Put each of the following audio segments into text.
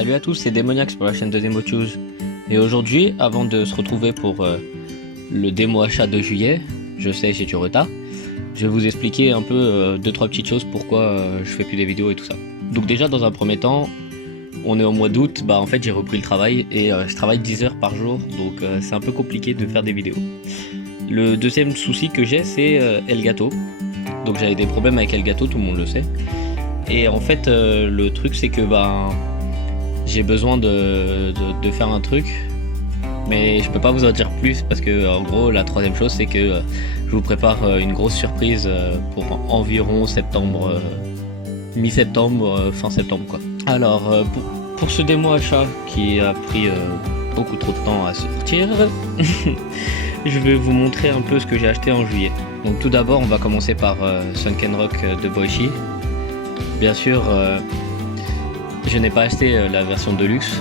Salut à tous, c'est Demoniax pour la chaîne de DemoTunes. Et aujourd'hui, avant de se retrouver pour le démo achat de juillet, je sais j'ai du retard, je vais vous expliquer un peu 2-3 petites choses pourquoi je fais plus des vidéos et tout ça. Donc déjà dans un premier temps, on est au mois d'août, en fait j'ai repris le travail et je travaille 10 heures par jour, donc c'est un peu compliqué de faire des vidéos. Le deuxième souci que j'ai c'est Elgato. Donc j'avais des problèmes avec Elgato, tout le monde le sait. Et en fait le truc c'est que j'ai besoin de faire un truc, mais je peux pas vous en dire plus parce que en gros la troisième chose c'est que je vous prépare une grosse surprise pour environ septembre, mi-septembre, fin septembre quoi. Alors pour ce démo achat qui a pris beaucoup trop de temps à sortir, je vais vous montrer un peu ce que j'ai acheté en juillet. Donc tout d'abord on va commencer par Sunken Rock de Boichi. Bien sûr je n'ai pas acheté la version de luxe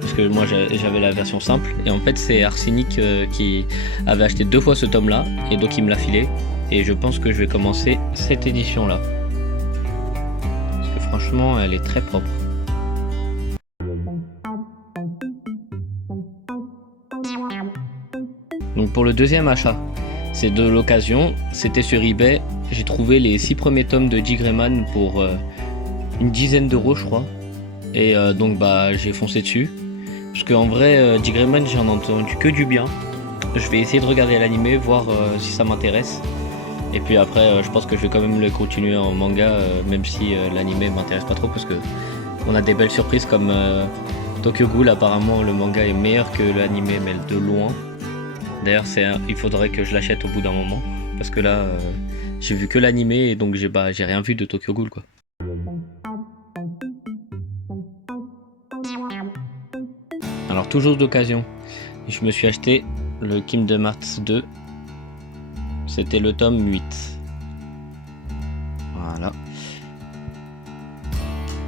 parce que moi j'avais la version simple et en fait c'est Arsenic qui avait acheté 2 fois ce tome là et donc il me l'a filé et je pense que je vais commencer cette édition là parce que franchement elle est très propre. Donc pour le deuxième achat, c'est de l'occasion, c'était sur eBay, j'ai trouvé les 6 premiers tomes de Dick Grayman pour une dizaine d'euros je crois. Et donc j'ai foncé dessus. Parce qu'en vrai, Dick Grayman j'en ai entendu que du bien. Je vais essayer de regarder l'animé, voir si ça m'intéresse. Et puis après, je pense que je vais quand même le continuer en manga, même si l'animé m'intéresse pas trop. Parce que on a des belles surprises comme Tokyo Ghoul, apparemment le manga est meilleur que l'animé, mais de loin. D'ailleurs, il faudrait que je l'achète au bout d'un moment. Parce que là, j'ai vu que l'animé et donc j'ai rien vu de Tokyo Ghoul quoi. Alors toujours d'occasion, je me suis acheté le Kingdom Hearts 2, c'était le tome 8. Voilà.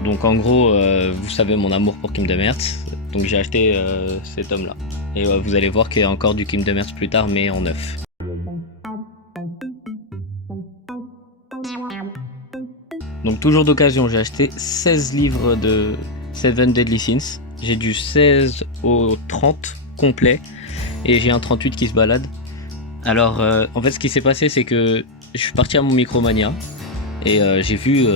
Donc en gros, vous savez mon amour pour Kingdom Hearts, donc j'ai acheté ces tomes là. Et vous allez voir qu'il y a encore du Kingdom Hearts plus tard, mais en neuf. Donc toujours d'occasion, j'ai acheté 16 livres de Seven Deadly Sins. J'ai du 16 au 30 complet et j'ai un 38 qui se balade. Alors en fait ce qui s'est passé c'est que je suis parti à mon Micromania et j'ai vu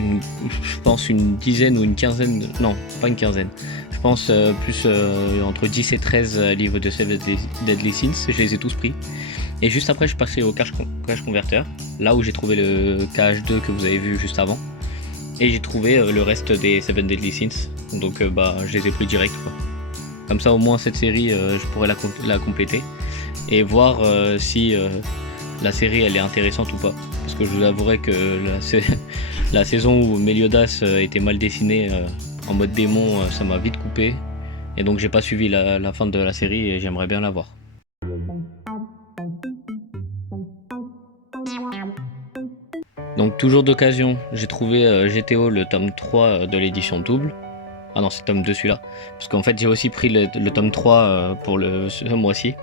je pense une dizaine ou une quinzaine, non pas une quinzaine, je pense plus entre 10 et 13 livres de Seven Deadly Sins, je les ai tous pris. Et juste après je suis passé au cache converter, là où j'ai trouvé le KH2 que vous avez vu juste avant. Et j'ai trouvé le reste des Seven Deadly Sins, donc je les ai pris direct quoi. Comme ça au moins cette série je pourrais la compléter et voir si la série elle est intéressante ou pas. Parce que je vous avouerai que la saison où Meliodas était mal dessiné en mode démon, ça m'a vite coupé. Et donc j'ai pas suivi la fin de la série et j'aimerais bien la voir. Donc toujours d'occasion, j'ai trouvé GTO le tome 3 de l'édition double. Ah non c'est tome 2 celui-là. Parce qu'en fait j'ai aussi pris le tome 3 pour ce mois-ci.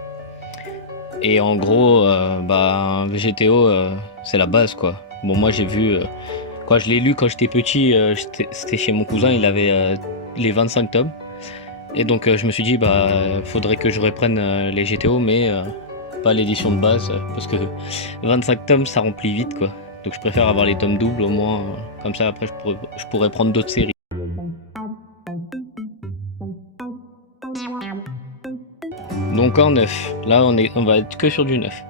Et en gros GTO c'est la base quoi. Bon moi j'ai vu, quand je l'ai lu quand j'étais petit, c'était chez mon cousin, il avait les 25 tomes. Et donc je me suis dit faudrait que je reprenne les GTO mais pas l'édition de base parce que 25 tomes ça remplit vite quoi. Donc je préfère avoir les tomes doubles au moins, comme ça après je pourrais prendre d'autres séries. Donc en neuf, là on va être que sur du neuf.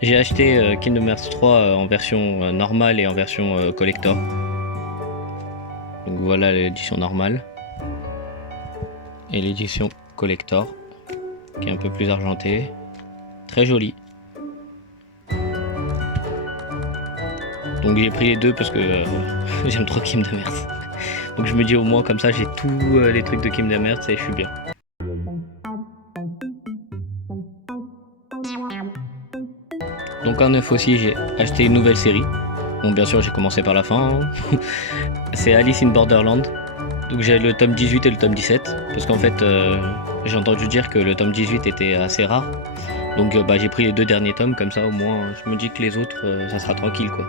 J'ai acheté Kingdom Hearts 3 en version normale et en version collector. Donc voilà l'édition normale. Et l'édition collector, qui est un peu plus argentée. Très jolie. Donc j'ai pris les deux parce que j'aime trop Kingdom Hearts. Donc je me dis au moins comme ça j'ai tous les trucs de Kingdom Hearts et je suis bien. Donc en neuf aussi j'ai acheté une nouvelle série. Bon bien sûr j'ai commencé par la fin. C'est Alice in Borderland. Donc j'ai le tome 18 et le tome 17. Parce qu'en fait j'ai entendu dire que le tome 18 était assez rare. Donc j'ai pris les 2 derniers tomes comme ça au moins je me dis que les autres ça sera tranquille quoi.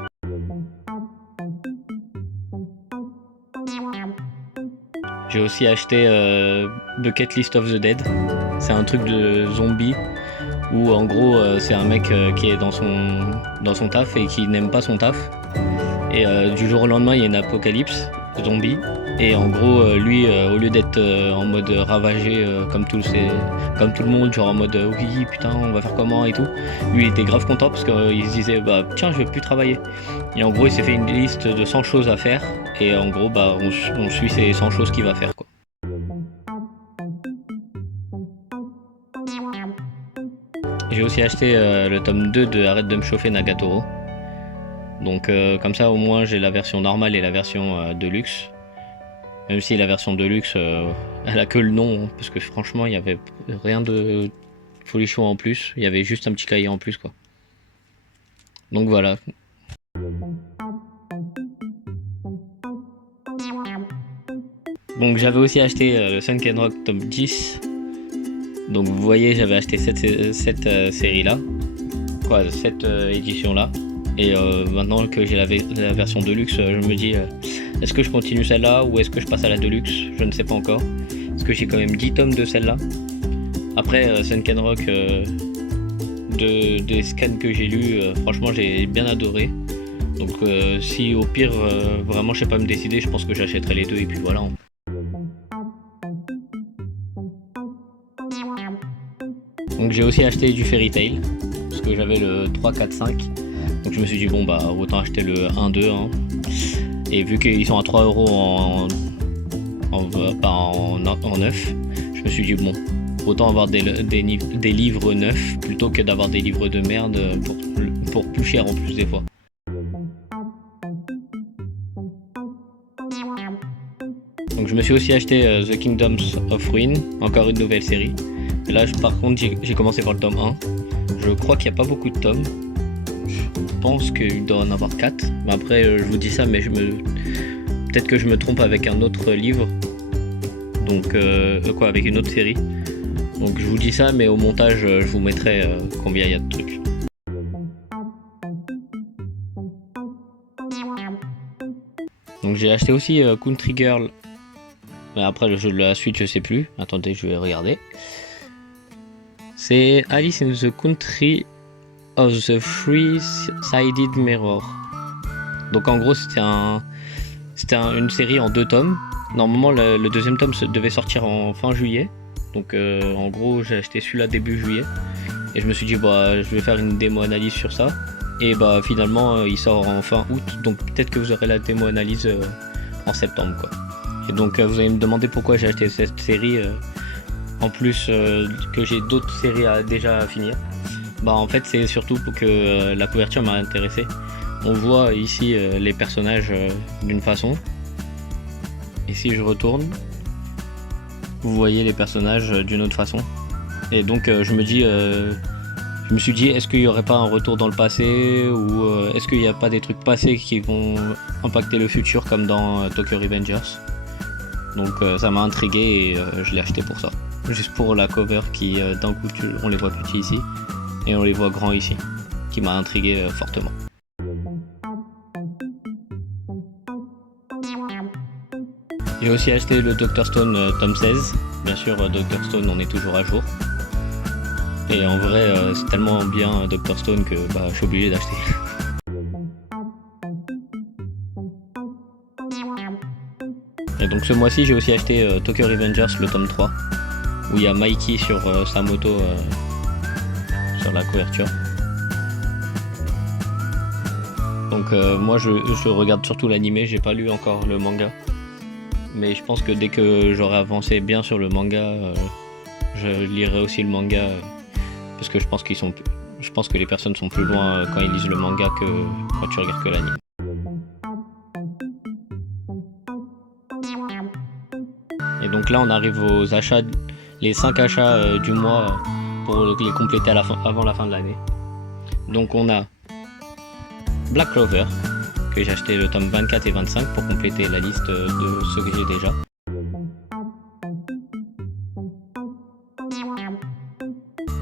J'ai aussi acheté Bucket List of the Dead. C'est un truc de zombie où en gros c'est un mec qui est dans son taf et qui n'aime pas son taf. Et du jour au lendemain il y a une apocalypse zombie. Et en gros lui au lieu d'être en mode ravagé comme tout le monde, genre en mode oui putain on va faire comment et tout, lui il était grave content parce qu'il se disait bah tiens je vais plus travailler. Et en gros il s'est fait une liste de 100 choses à faire et en gros bah on suit ces 100 choses qu'il va faire quoi. J'ai aussi acheté le tome 2 de Arrête de me chauffer Nagatoro. Donc comme ça au moins j'ai la version normale et la version deluxe. Même si la version deluxe elle a que le nom, parce que franchement il y avait rien de folichon en plus, il y avait juste un petit cahier en plus quoi. Donc voilà. Donc j'avais aussi acheté le Sunken Rock tome 10. Donc vous voyez j'avais acheté cette série là, cette édition là. Et maintenant que j'ai la version deluxe, je me dis est-ce que je continue celle-là ou est-ce que je passe à la deluxe? Je ne sais pas encore. Parce que j'ai quand même 10 tomes de celle-là. Après Sunken Rock, des scans que j'ai lus, franchement j'ai bien adoré. Donc si au pire vraiment je sais pas me décider, je pense que j'achèterai les deux et puis voilà. Donc j'ai aussi acheté du Fairy Tail, parce que j'avais le 3, 4, 5. Donc je me suis dit bon bah autant acheter le 1, 2 hein. Et vu qu'ils sont à 3 € en neuf, je me suis dit bon autant avoir des livres neufs plutôt que d'avoir des livres de merde pour plus cher en plus des fois. Donc je me suis aussi acheté The Kingdoms of Ruin, encore une nouvelle série. Et là par contre j'ai commencé par le tome 1. Je crois qu'il n'y a pas beaucoup de tomes. Je pense qu'il doit en avoir 4. Mais après je vous dis ça mais peut-être que je me trompe avec un autre livre. Donc avec une autre série. Donc je vous dis ça mais au montage je vous mettrai combien il y a de trucs. Donc j'ai acheté aussi Country Girl. Mais après la suite je sais plus. Attendez je vais regarder. C'est Alice in the Country of the Three-Sided Mirror. Donc en gros c'était une série en 2 tomes. Normalement le deuxième tome devait sortir en fin juillet. Donc en gros j'ai acheté celui-là début juillet. Et je me suis dit bah je vais faire une démo analyse sur ça. Et bah finalement il sort en fin août. Donc peut-être que vous aurez la démo analyse en septembre quoi. Et donc vous allez me demander pourquoi j'ai acheté cette série en plus que j'ai d'autres séries déjà à finir. Bah en fait c'est surtout pour que la couverture m'a intéressé. On voit ici les personnages d'une façon. Et si je retourne, vous voyez les personnages d'une autre façon. Et donc je me suis dit est-ce qu'il n'y aurait pas un retour dans le passé ou est-ce qu'il n'y a pas des trucs passés qui vont impacter le futur comme dans Tokyo Revengers. Donc ça m'a intrigué et je l'ai acheté pour ça. Juste pour la cover qui d'un coup on les voit petits ici et on les voit grands ici, qui m'a intrigué fortement. J'ai aussi acheté le Dr Stone tome 16. Bien sûr Dr Stone on est toujours à jour. Et en vrai c'est tellement bien Dr Stone que je suis obligé d'acheter. Et donc ce mois-ci j'ai aussi acheté Tokyo Revengers le tome 3 où il y a Mikey sur sa moto sur la couverture. Donc moi je regarde surtout l'animé, j'ai pas lu encore le manga. Mais je pense que dès que j'aurai avancé bien sur le manga, je lirai aussi le manga parce que je pense que les personnes sont plus loin quand ils lisent le manga que quand tu regardes que l'anime. Et donc là on arrive aux achats, les 5 achats du mois pour les compléter avant la fin de l'année. Donc on a Black Clover que j'ai acheté le tome 24 et 25 pour compléter la liste de ceux que j'ai déjà.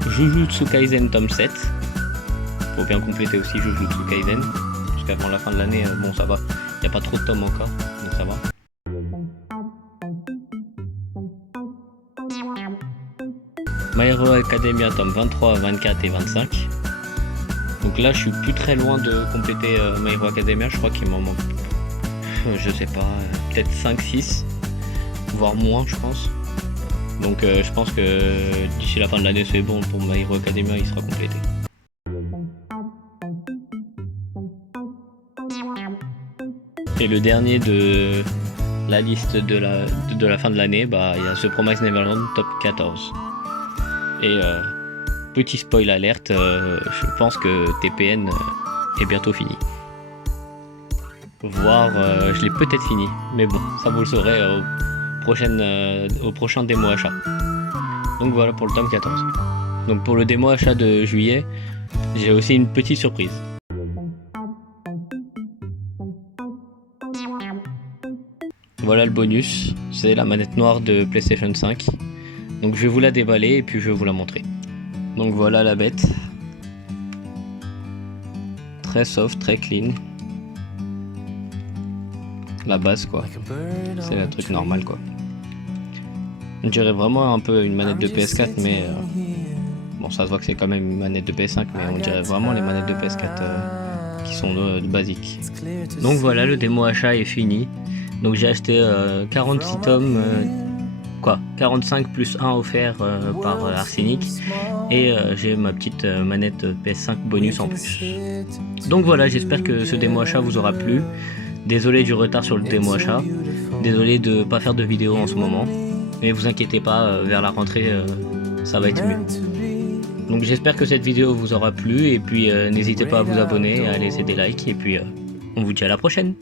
Jujutsu Kaisen tome 7 pour bien compléter aussi Jujutsu Kaisen parce qu'avant la fin de l'année bon ça va, il n'y a pas trop de tomes encore donc ça va. My Hero Academia tome 23, 24 et 25. Donc là, je suis plus très loin de compléter My Hero Academia. Je crois qu'il m'en manque, je sais pas, peut-être 5-6, voire moins, je pense. Donc je pense que d'ici la fin de l'année, c'est bon pour My Hero Academia, il sera complété. Et le dernier de la liste de la fin de l'année, bah il y a The Promised Neverland top 14. Et petit spoil alerte, je pense que TPN est bientôt fini. Voire je l'ai peut-être fini, mais bon, ça vous le saurez au prochain démo achat. Donc voilà pour le tome 14. Donc pour le démo achat de juillet, j'ai aussi une petite surprise. Voilà le bonus, c'est la manette noire de PlayStation 5. Donc je vais vous la déballer et puis je vais vous la montrer. Donc voilà la bête. Très soft, très clean. La base quoi. C'est le truc normal quoi. On dirait vraiment un peu une manette de PS4 mais bon ça se voit que c'est quand même une manette de PS5 mais on dirait vraiment les manettes de PS4 qui sont basiques. Donc voilà, le démo achat est fini. Donc j'ai acheté 46 tomes, 45 plus 1 offert par Arsenic et j'ai ma petite manette PS5 bonus en plus. Donc voilà, j'espère que ce démo achat vous aura plu. Désolé du retard sur le démo achat, désolé de pas faire de vidéo en ce moment, mais vous inquiétez pas, vers la rentrée ça va être mieux. Donc j'espère que cette vidéo vous aura plu et puis n'hésitez pas à vous abonner, à laisser des likes et puis on vous dit à la prochaine.